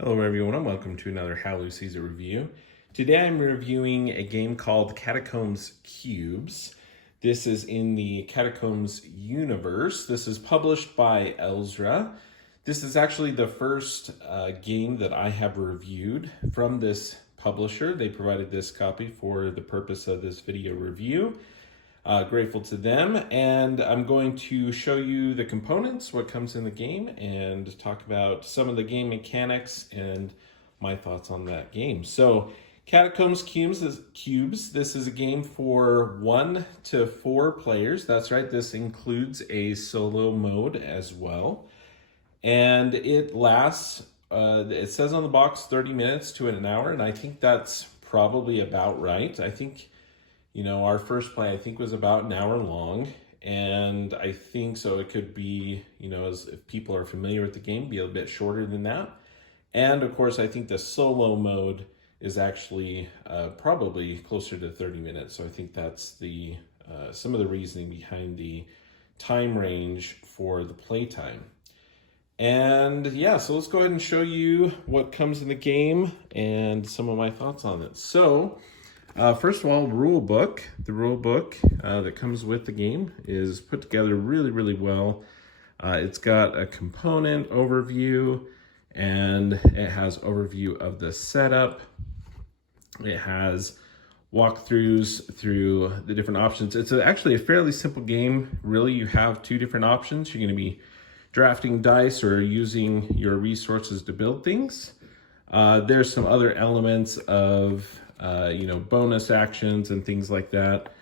Hello everyone and welcome to another Halloween Caesar review. Today I'm reviewing a game called Catacombs Cubes. This is in the Catacombs universe. This is published by Elzra. This is actually the first game that I have reviewed from this publisher. They provided this copy for the purpose of this video review. Grateful to them, and I'm going to show you the components, what comes in the game, and talk about some of the game mechanics and my thoughts on that game. So Catacombs Cubes, this is a game for 1 to 4 players. That's right, this includes a solo mode as well. And it lasts, it says on the box 30 minutes to an hour, and I think that's probably about right. I think our first play, I think, was about an hour long, and I think so it could be, as if people are familiar with the game, be a bit shorter than that. And of course, I think the solo mode is actually probably closer to 30 minutes. So I think that's the some of the reasoning behind the time range for the playtime. And yeah, so let's go ahead and show you what comes in the game and some of my thoughts on it. So first of all, Rulebook. The rulebook that comes with the game is put together really, really well. It's got a component overview, and it has overview of the setup. It has walkthroughs through the different options. It's actually a fairly simple game. Really, you have 2 different options. You're going to be drafting dice or using your resources to build things. There's some other elements of bonus actions and things like that.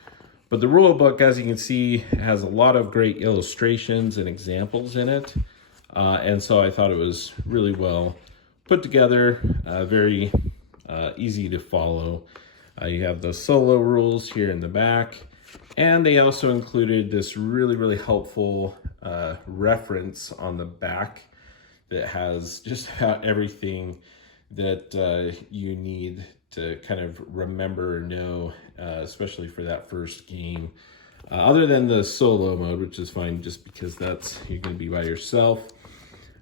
But the rule book, as you can see, has a lot of great illustrations and examples in it. And so I thought it was really well put together, very easy to follow. You have the solo rules here in the back. And they also included this really, really helpful reference on the back that has just about everything that you need to kind of remember or know, especially for that first game. Other than the solo mode, which is fine just because you're going to be by yourself.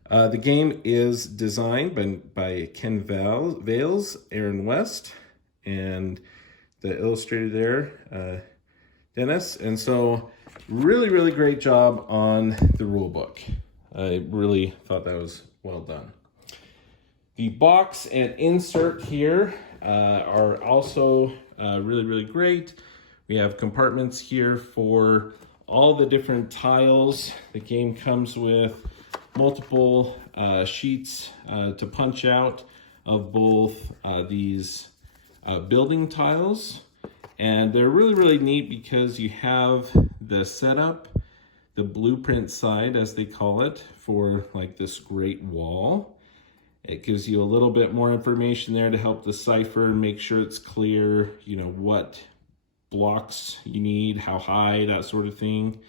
The game is designed by Ken Vales, Aaron West, and the illustrator there, Dennis. And so really, really great job on the rule book. I really thought that was well done. The box and insert here are also really, really great. We have compartments here for all the different tiles. The game comes with multiple sheets to punch out of both these building tiles. And they're really, really neat because you have the setup, the blueprint side, as they call it, for like this great wall. It gives you a little bit more information there to help decipher and make sure it's clear, what blocks you need, how high, that sort of thing,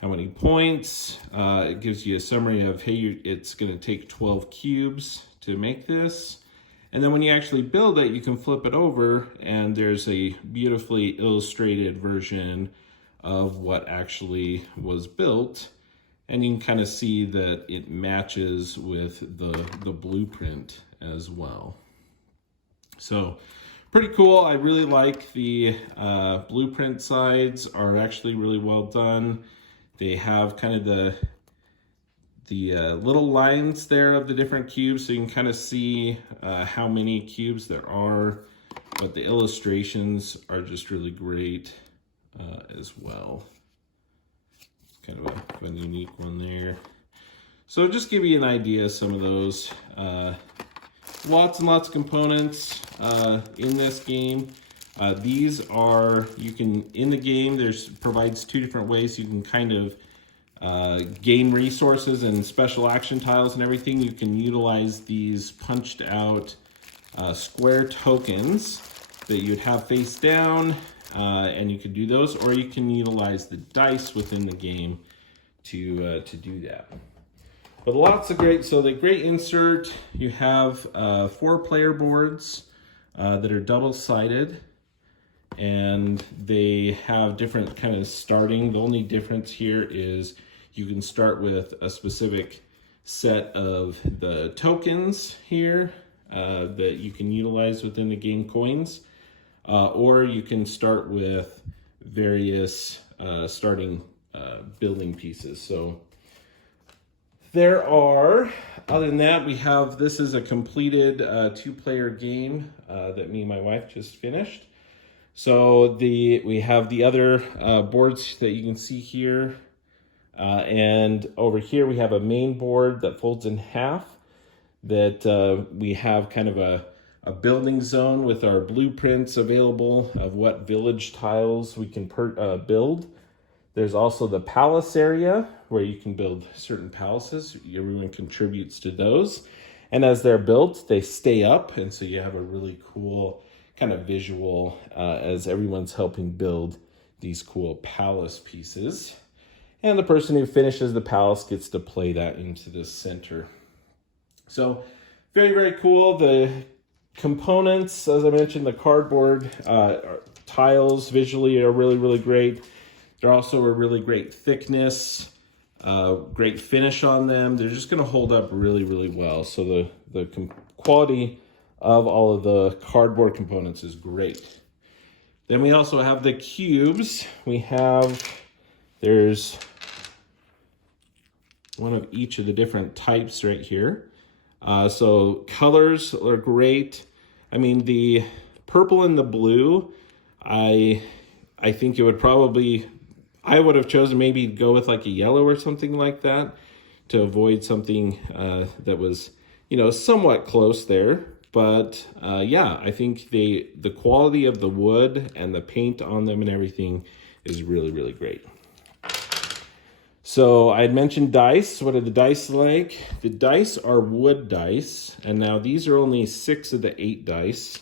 how many points. It gives you a summary of, hey, it's going to take 12 cubes to make this. And then when you actually build it, you can flip it over, and there's a beautifully illustrated version of what actually was built. And you can kind of see that it matches with the blueprint as well. So pretty cool. I really like the blueprint sides are actually really well done. They have kind of the little lines there of the different cubes, so you can kind of see how many cubes there are. But the illustrations are just really great as well. Kind of a unique one there. So just give you an idea of some of those. Lots and lots of components in this game. These are, in the game, provides 2 different ways you can kind of gain resources and special action tiles and everything. You can utilize these punched out square tokens that you'd have face down. And you can do those, or you can utilize the dice within the game to do that. But lots of so the great insert, you have 4 player boards that are double-sided, and they have different kind of starting. The only difference here is you can start with a specific set of the tokens here that you can utilize within the game coins, or you can start with various starting building pieces. So there are, other than that, we have, this is a completed 2-player game that me and my wife just finished. So we have the other boards that you can see here. And over here we have a main board that folds in half that we have kind of a building zone with our blueprints available of what village tiles we can build. There's also the palace area where you can build certain palaces. Everyone contributes to those. And as they're built, they stay up. And so you have a really cool kind of visual as everyone's helping build these cool palace pieces. And the person who finishes the palace gets to play that into the center. So very, very cool. The components, as I mentioned, the cardboard tiles visually are really, really great. They're also a really great thickness, great finish on them. They're just going to hold up really, really well. So the quality of all of the cardboard components is great. Then we also have the cubes. There's one of each of the different types right here. So colors are great. I mean, the purple and the blue, I think it would probably, I would have chosen maybe go with like a yellow or something like that to avoid something that was, somewhat close there. But yeah, I think the quality of the wood and the paint on them and everything is really, really great. So I had mentioned dice. What are the dice like? The dice are wood dice, and now these are only 6 of the 8 dice.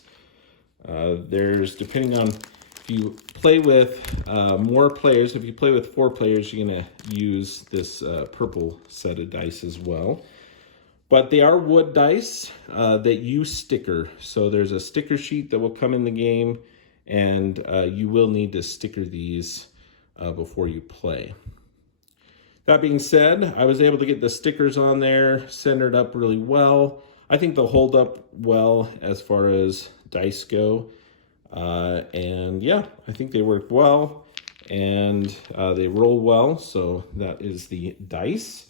There's, depending on, if you play with more players, if you play with 4 players, you're gonna use this purple set of dice as well. But they are wood dice that use sticker. So there's a sticker sheet that will come in the game, and you will need to sticker these before you play. That being said, I was able to get the stickers on there centered up really well. I think they'll hold up well as far as dice go. And yeah, I think they work well and they roll well. So that is the dice.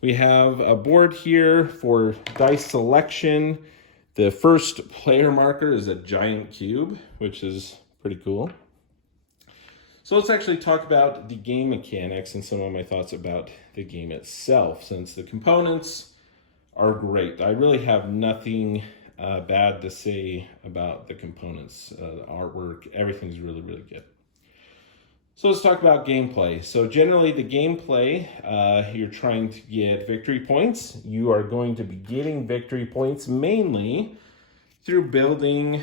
We have a board here for dice selection. The first player marker is a giant cube, which is pretty cool. So let's actually talk about the game mechanics and some of my thoughts about the game itself, since the components are great. I really have nothing bad to say about the components. The artwork, everything's really, really good. So let's talk about gameplay. So generally the gameplay, you're trying to get victory points. You are going to be getting victory points mainly through building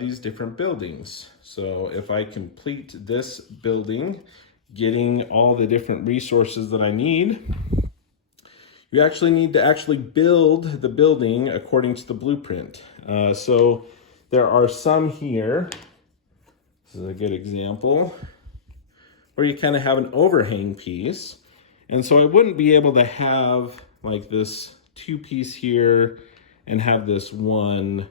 these different buildings. So if I complete this building, getting all the different resources that I need, you actually need to build the building according to the blueprint. So there are some here, this is a good example, where you kind of have an overhang piece. And so I wouldn't be able to have like this 2-piece here and have this one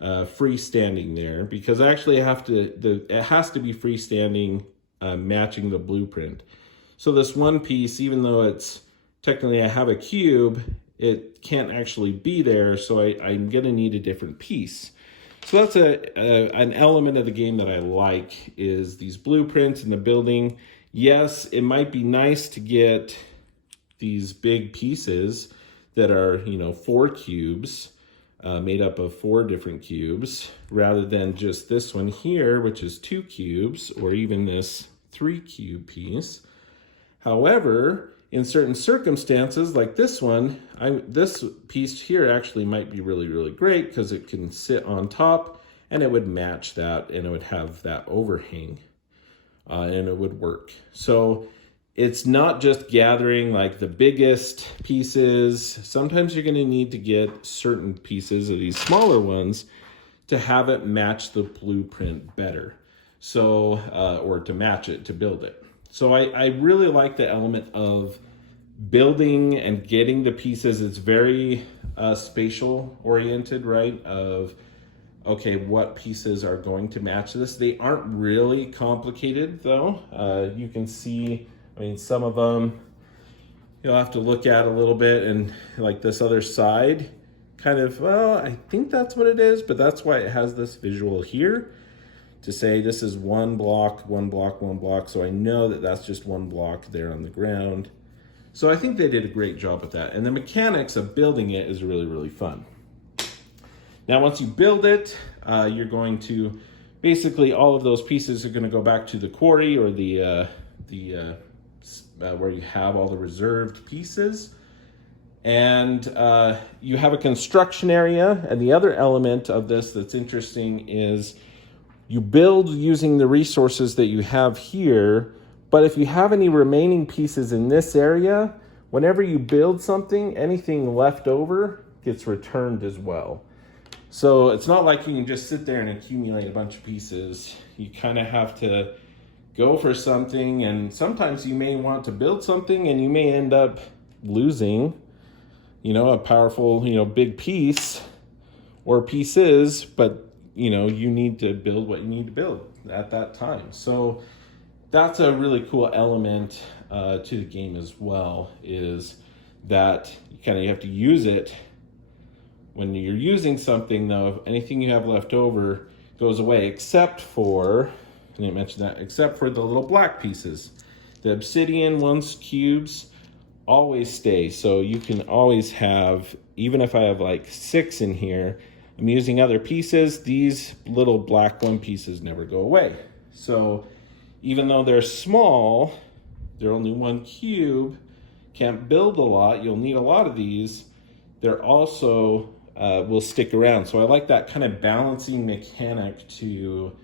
freestanding there, because I actually have to, it has to be freestanding, matching the blueprint. So this one piece, even though it's technically I have a cube, it can't actually be there, so I'm gonna need a different piece. So that's an element of the game that I like, is these blueprints and the building. Yes, it might be nice to get these big pieces that are, 4 cubes, made up of 4 different cubes, rather than just this one here, which is 2 cubes, or even this 3 cube piece. However, in certain circumstances, like this one, this piece here actually might be really, really great because it can sit on top and it would match that and it would have that overhang and it would work. So it's not just gathering like the biggest pieces. Sometimes you're going to need to get certain pieces of these smaller ones to have it match the blueprint better. So, or to match it, to build it. So I really like the element of building and getting the pieces. It's very spatial oriented, right? Of, okay, what pieces are going to match this? They aren't really complicated though. You can see, I mean, some of them you'll have to look at a little bit, and like this other side, kind of, well, I think that's what it is, but that's why it has this visual here to say this is one block, one block, one block. So I know that that's just one block there on the ground. So I think they did a great job with that. And the mechanics of building it is really, really fun. Now, once you build it, you're going to, basically all of those pieces are going to go back to the quarry, or the where you have all the reserved pieces. And you have a construction area. And the other element of this that's interesting is you build using the resources that you have here, but if you have any remaining pieces in this area, whenever you build something, anything left over gets returned as well. So it's not like you can just sit there and accumulate a bunch of pieces. You kind of have to go for something, and sometimes you may want to build something and you may end up losing, you know, a powerful, you know, big piece or pieces, but you know, you need to build what you need to build at that time. So that's a really cool element to the game as well, is that you have to use it. When you're using something though, anything you have left over goes away, except for, I didn't mention that, except for the little black pieces. The obsidian ones, cubes, always stay. So you can always have, even if I have like 6 in here, I'm using other pieces, these little black one pieces never go away. So even though they're small, they're only 1 cube, can't build a lot, you'll need a lot of these, they're also will stick around. So I like that kind of balancing mechanic to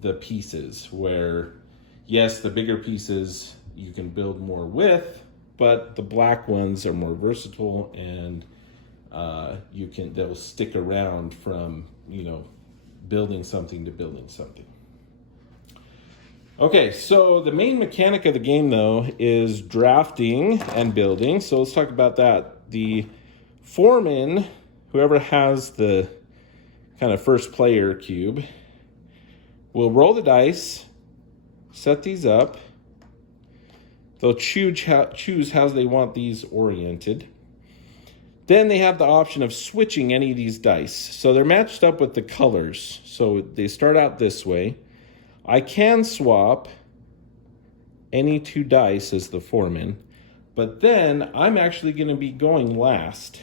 the pieces, where yes, the bigger pieces you can build more with, but the black ones are more versatile, and they'll stick around from, you know, building something to building something. Okay, so the main mechanic of the game though is drafting and building. So let's talk about that. The foreman, whoever has the kind of first player cube, will roll the dice, set these up. They'll choose how they want these oriented. Then they have the option of switching any of these dice. So they're matched up with the colors. So they start out this way. I can swap any 2 dice as the foreman, but then I'm actually going to be going last.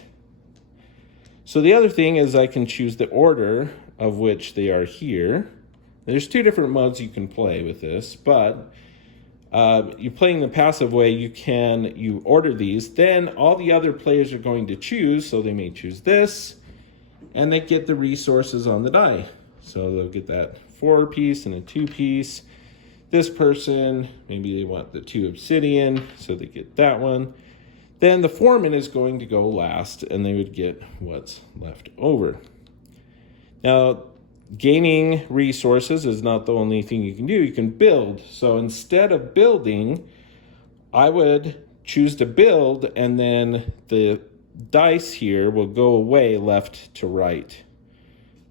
So the other thing is I can choose the order of which they are here. There's 2 different modes you can play with this, but you're playing the passive way, you order these, then all the other players are going to choose, so they may choose this, and they get the resources on the die. So they'll get that 4-piece and a 2-piece. This person, maybe they want the 2 obsidian, so they get that one. Then the foreman is going to go last, and they would get what's left over. Now, gaining resources is not the only thing you can do. You can build. So instead of building, I would choose to build, and then the dice here will go away left to right.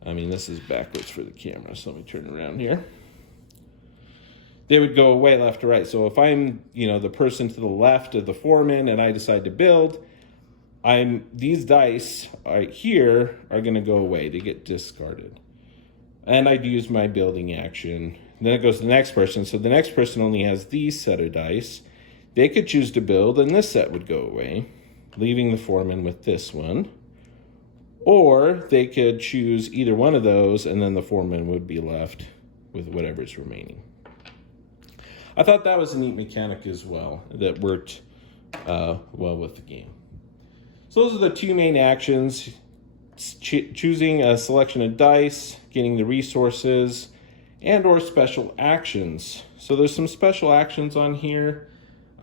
I mean, this is backwards for the camera, so let me turn around here. They would go away left to right. So if I'm, you know, the person to the left of the foreman and I decide to build, these dice right here are going to go away. They get discarded. And I'd use my building action. Then it goes to the next person. So the next person only has these set of dice. They could choose to build, and this set would go away, leaving the foreman with this one. Or they could choose either one of those, and then the foreman would be left with whatever's remaining. I thought that was a neat mechanic as well that worked well with the game. So those are the 2 main actions. Choosing a selection of dice, getting the resources, and or special actions. So there's some special actions on here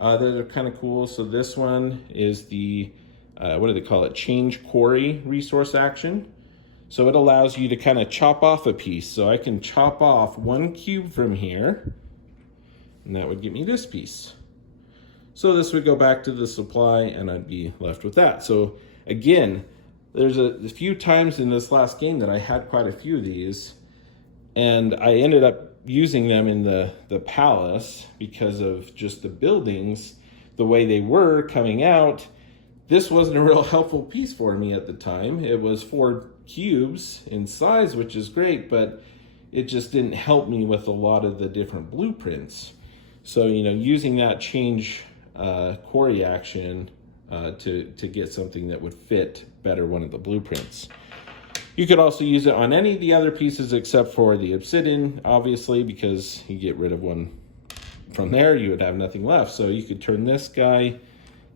that are kind of cool. So this one is the, what do they call it? Change quarry resource action. So it allows you to kind of chop off a piece. So I can chop off 1 cube from here, and that would give me this piece. So this would go back to the supply and I'd be left with that. So again, there's a few times in this last game that I had quite a few of these, and I ended up using them in the palace because of just the buildings, the way they were coming out. This wasn't a real helpful piece for me at the time. It was 4 cubes in size, which is great, but it just didn't help me with a lot of the different blueprints. So, using that change core reaction to get something that would fit better one of the blueprints. You could also use it on any of the other pieces except for the obsidian, obviously, because you get rid of one from there, you would have nothing left. So you could turn this guy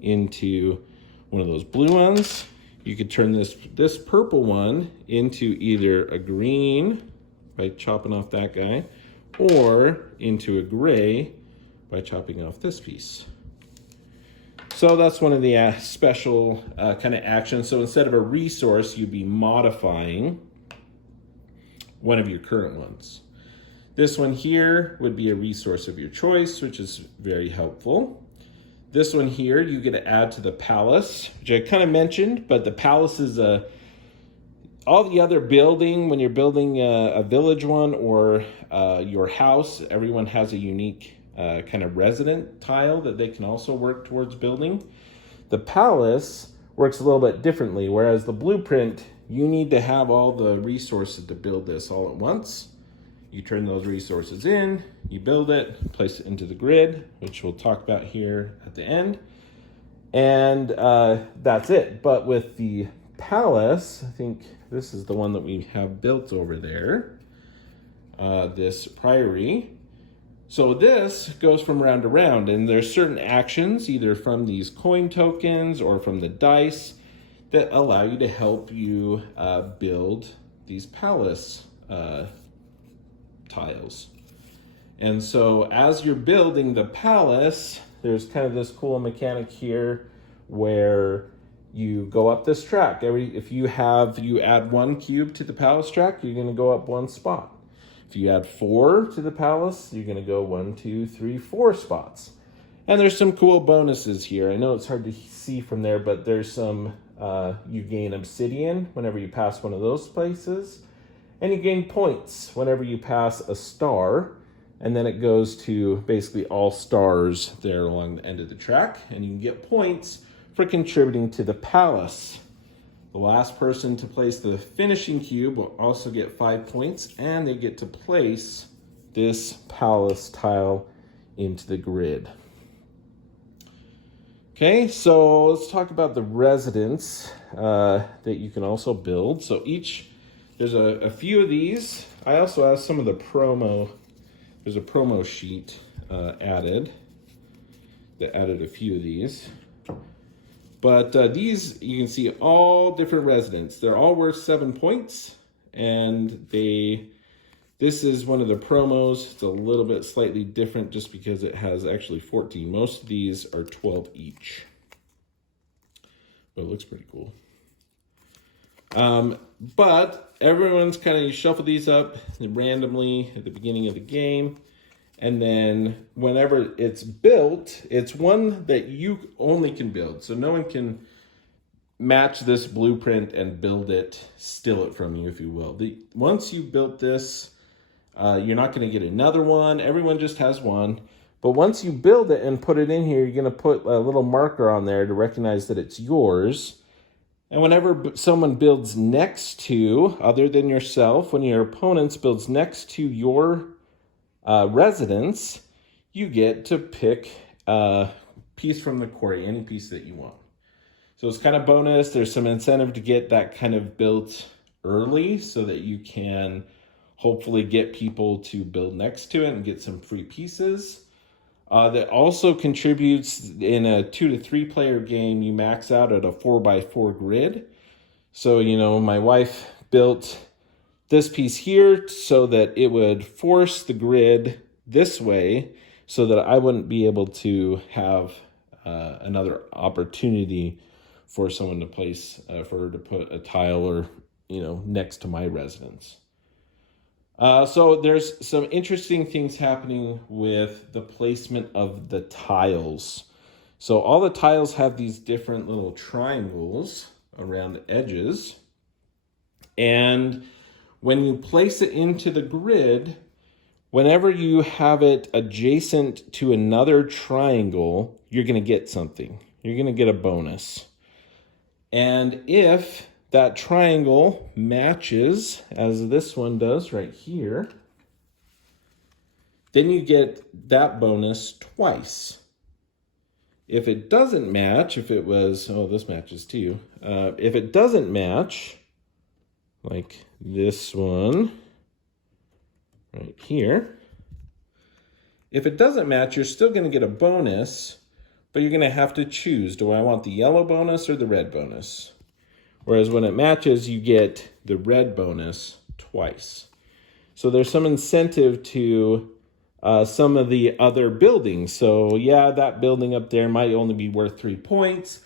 into one of those blue ones. You could turn this purple one into either a green by chopping off that guy, or into a gray by chopping off this piece. So that's one of the special kind of actions. So instead of a resource, you'd be modifying one of your current ones. This one here would be a resource of your choice, which is very helpful. This one here, you get to add to the palace, which I kind of mentioned, but the palace is all the other building, when you're building a village one or your house, everyone has a unique kind of resident tile that they can also work towards building. The palace works a little bit differently, whereas the blueprint, you need to have all the resources to build this all at once. You turn those resources in, you build it, place it into the grid, which we'll talk about here at the end, and that's it. But with the palace, I think this is the one that we have built over there, this priory. So this goes from round to round, and there's certain actions, either from these coin tokens or from the dice, that allow you to help you build these palace tiles. And so as you're building the palace, there's kind of this cool mechanic here where you go up this track. If you add 1 cube to the palace track, you're going to go up 1 spot. If you add 4 to the palace, you're going to go 1, 2, 3, 4 spots. And there's some cool bonuses here. I know it's hard to see from there, but there's some, you gain obsidian whenever you pass one of those places. And you gain points whenever you pass a star. And then it goes to basically all stars there along the end of the track. And you can get points for contributing to the palace. The last person to place the finishing cube will also get 5 points, and they get to place this palace tile into the grid. Okay, so let's talk about the residents that you can also build. So there's a few of these. I also have some of the promo. There's a promo sheet added that added a few of these. But these, you can see all different residents. They're all worth 7 points, and this is one of the promos. It's a little bit slightly different just because it has actually 14. Most of these are 12 each. But it looks pretty cool. But everyone's kind of, you shuffle these up randomly at the beginning of the game. And then whenever it's built, it's one that you only can build. So no one can match this blueprint and build it, steal it from you, if you will. Once you built this, you're not going to get another one. Everyone just has one. But once you build it and put it in here, you're going to put a little marker on there to recognize that it's yours. And whenever someone builds next to, other than yourself, when your opponents builds next to your residents, you get to pick a piece from the quarry, any piece that you want. So it's kind of bonus. There's some incentive to get that kind of built early so that you can hopefully get people to build next to it and get some free pieces. That also contributes in a 2 to 3 player game. You max out at a 4x4 grid. So, my wife built this piece here so that it would force the grid this way so that I wouldn't be able to have another opportunity for someone to place, for her to put a tile or, next to my residence. So there's some interesting things happening with the placement of the tiles. So all the tiles have these different little triangles around the edges. And when you place it into the grid, whenever you have it adjacent to another triangle, you're going to get something. You're going to get a bonus. And if that triangle matches, as this one does right here, then you get that bonus twice. If it doesn't match, if it was, oh, this matches too. If it doesn't match, like this one right here, if it doesn't match, you're still going to get a bonus, but you're going to have to choose. Do I want the yellow bonus or the red bonus? Whereas when it matches, you get the red bonus twice. So there's some incentive to some of the other buildings. So yeah, that building up there might only be worth 3 points,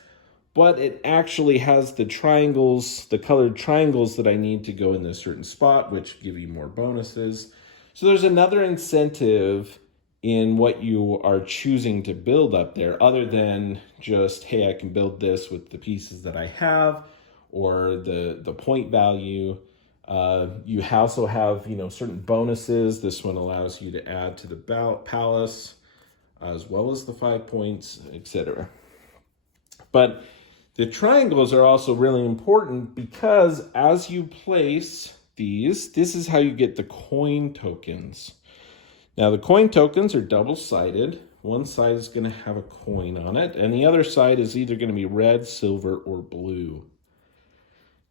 but it actually has the triangles, the colored triangles that I need to go in this certain spot, which give you more bonuses. So there's another incentive in what you are choosing to build up there, other than just, hey, I can build this with the pieces that I have, or the point value. You also have, certain bonuses. This one allows you to add to the palace, as well as the 5 points, etc. But the triangles are also really important because as you place these, this is how you get the coin tokens. Now the coin tokens are double-sided. One side is going to have a coin on it, and the other side is either going to be red, silver, or blue.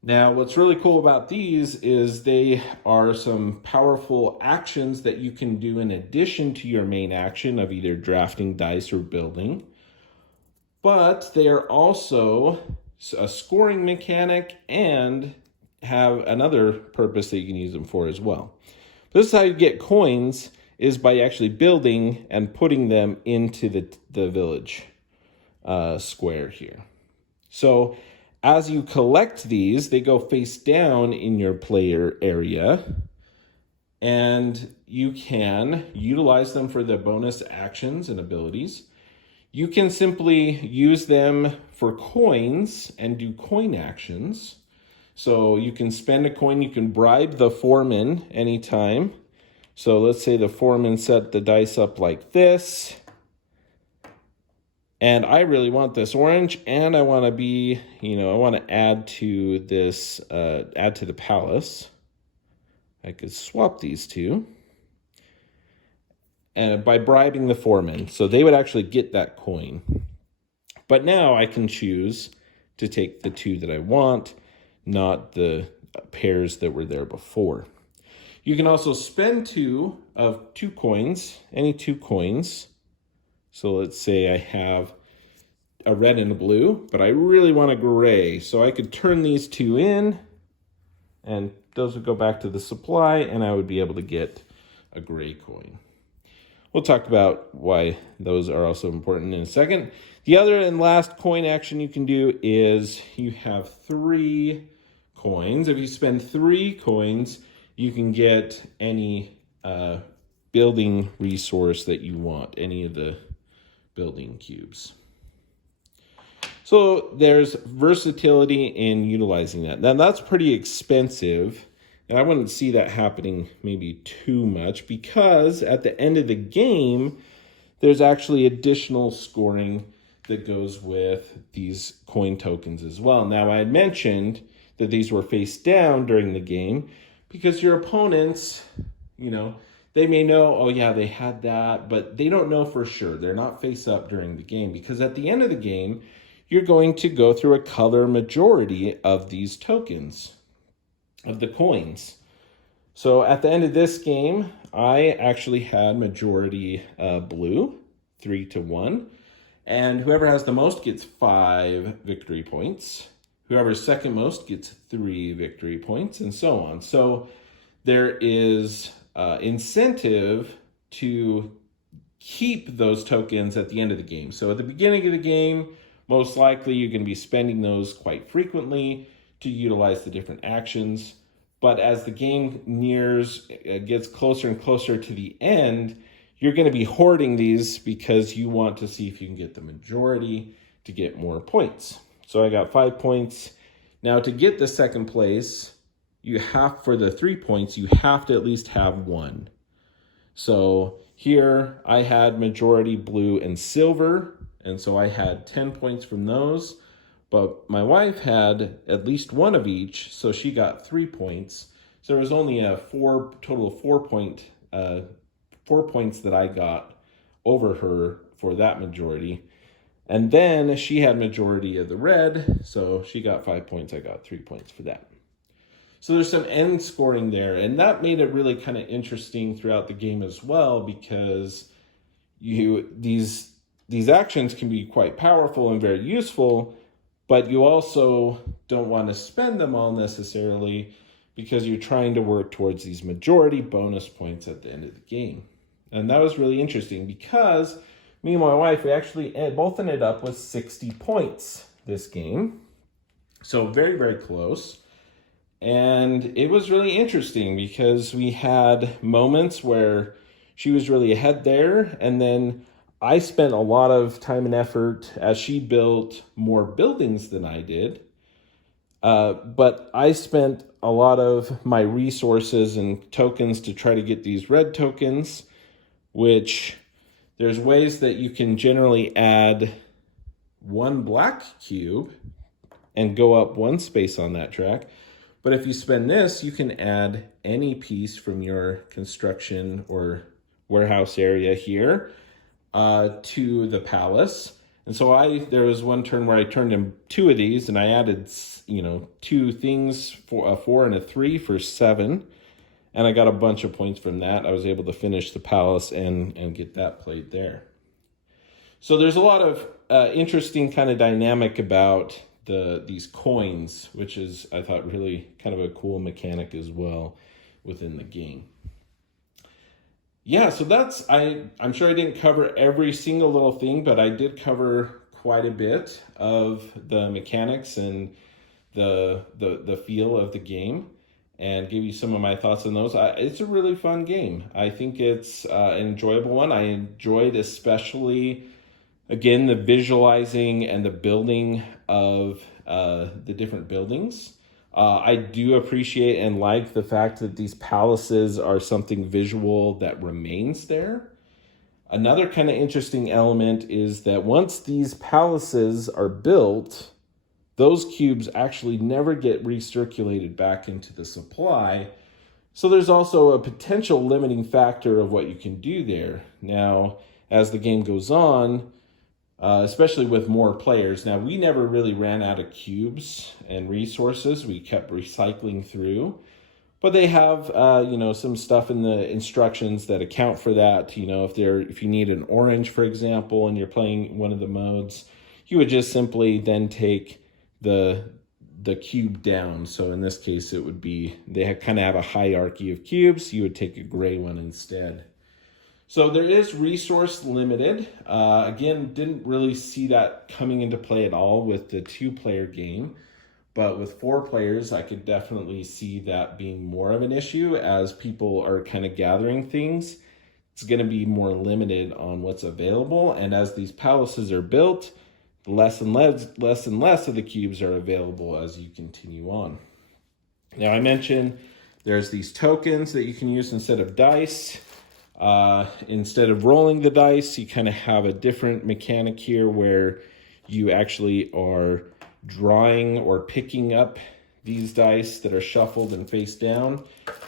Now, what's really cool about these is they are some powerful actions that you can do in addition to your main action of either drafting dice or building. But they are also a scoring mechanic and have another purpose that you can use them for as well. This is how you get coins, is by actually building and putting them into the village square here. So as you collect these, they go face down in your player area, and you can utilize them for the bonus actions and abilities. You can simply use them for coins and do coin actions. So you can spend a coin, you can bribe the foreman anytime. So let's say the foreman set the dice up like this. And I really want this orange, and I want to be, I want to add to this, add to the palace. I could swap these two. And by bribing the foreman. So they would actually get that coin. But now I can choose to take the 2 that I want, not the pairs that were there before. You can also spend 2 coins, any 2 coins. So let's say I have a red and a blue, but I really want a gray. So I could turn these 2 in, and those would go back to the supply, and I would be able to get a gray coin. We'll talk about why those are also important in a second. The other and last coin action you can do is you have 3 coins. If you spend 3 coins, you can get any building resource that you want, any of the building cubes. So there's versatility in utilizing that. Now that's pretty expensive, and I wouldn't see that happening maybe too much, because at the end of the game, there's actually additional scoring that goes with these coin tokens as well. Now I had mentioned that these were face down during the game because your opponents, they may know, oh yeah, they had that, but they don't know for sure. They're not face up during the game, because at the end of the game, you're going to go through a color majority of these tokens, of the coins. So at the end of this game, I actually had majority blue, 3-1. And whoever has the most gets 5 victory points. Whoever's second most gets 3 victory points, and so on. So there is incentive to keep those tokens at the end of the game. So at the beginning of the game, most likely you're going to be spending those quite frequently to utilize the different actions. But as the game gets closer and closer to the end, you're going to be hoarding these because you want to see if you can get the majority to get more points. So I got 5 points. Now to get the second place, you have, for the 3 points, you have to at least have 1. So here I had majority blue and silver, and so I had 10 points from those. But my wife had at least 1 of each, so she got 3 points. So there was only a total of 4 points that I got over her for that majority. And then she had majority of the red, so she got 5 points. I got 3 points for that. So there's some end scoring there, and that made it really kind of interesting throughout the game as well, because these actions can be quite powerful and very useful, but you also don't want to spend them all necessarily because you're trying to work towards these majority bonus points at the end of the game. And that was really interesting because me and my wife, we actually both ended up with 60 points this game. So very, very close. And it was really interesting because we had moments where she was really ahead there, and then I spent a lot of time and effort as she built more buildings than I did. But I spent a lot of my resources and tokens to try to get these red tokens, which there's ways that you can generally add 1 black cube and go up 1 space on that track. But if you spend this, you can add any piece from your construction or warehouse area here to the palace. And so there was one turn where I turned in 2 of these, and I added 2 things, for a 4 and a 3 for 7. And I got a bunch of points from that. I was able to finish the palace and get that played there. So there's a lot of interesting kind of dynamic about these coins, which is, I thought, really kind of a cool mechanic as well within the game. Yeah, so I'm sure I didn't cover every single little thing, but I did cover quite a bit of the mechanics and the feel of the game, and give you some of my thoughts on those. It's a really fun game. I think it's an enjoyable one. I enjoyed especially, again, the visualizing and the building of the different buildings. I do appreciate and like the fact that these palaces are something visual that remains there. Another kind of interesting element is that once these palaces are built, those cubes actually never get recirculated back into the supply. So there's also a potential limiting factor of what you can do there. Now, as the game goes on, especially with more players. Now, we never really ran out of cubes and resources. We kept recycling through. But they have, some stuff in the instructions that account for that. If you need an orange, for example, and you're playing one of the modes, you would just simply then take the cube down. So in this case, it would be, they kind of have a hierarchy of cubes. You would take a gray one instead. So there is resource limited. Again, didn't really see that coming into play at all with the 2-player game. But with 4 players, I could definitely see that being more of an issue as people are kind of gathering things. It's going to be more limited on what's available. And as these palaces are built, less and less of the cubes are available as you continue on. Now, I mentioned there's these tokens that you can use instead of dice. Instead of rolling the dice, you kind of have a different mechanic here where you actually are drawing or picking up these dice that are shuffled and face down,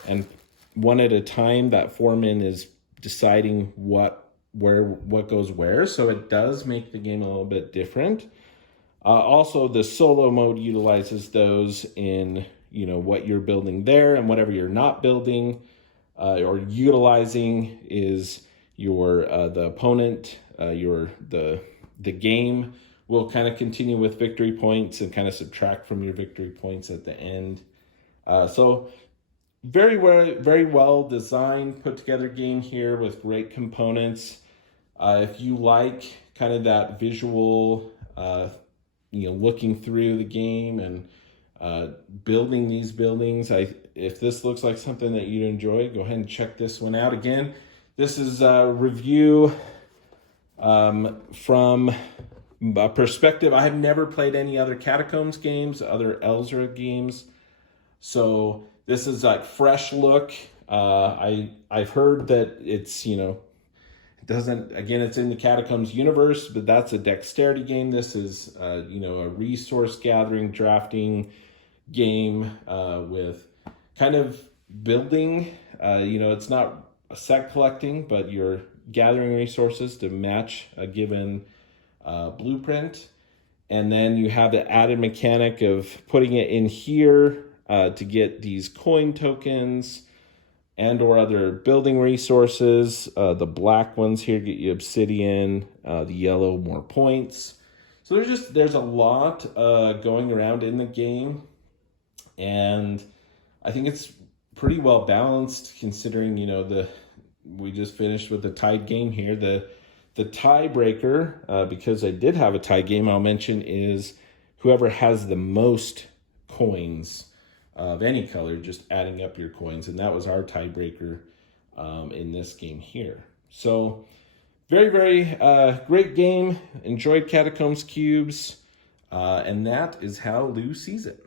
and one at a time that foreman is deciding what goes where. So it does make the game a little bit different. Also, the solo mode utilizes those in what you're building there, and whatever you're not building or utilizing is the opponent, the game will kind of continue with victory points and kind of subtract from your victory points at the end. So very, very well designed, put together game here with great components. If you like kind of that visual, looking through the game and building these buildings, if this looks like something that you'd enjoy, go ahead and check this one out. Again, This is a review from a perspective. I have never played any other Catacombs games, other Elzra games. So this is like fresh look. I've heard that it's, it doesn't, again, it's in the Catacombs universe, but that's a dexterity game. This is, a resource gathering, drafting game with kind of building. It's not a set collecting, but you're gathering resources to match a given blueprint. And then you have the added mechanic of putting it in here to get these coin tokens and or other building resources. The black ones here get you obsidian, the yellow more points. So there's a lot going around in the game, and I think it's pretty well balanced considering, we just finished with the tied game here. The tiebreaker, because I did have a tie game, I'll mention, is whoever has the most coins of any color, just adding up your coins. And that was our tiebreaker in this game here. So very, very great game. Enjoyed Catacombs Cubes. And that is how Lou sees it.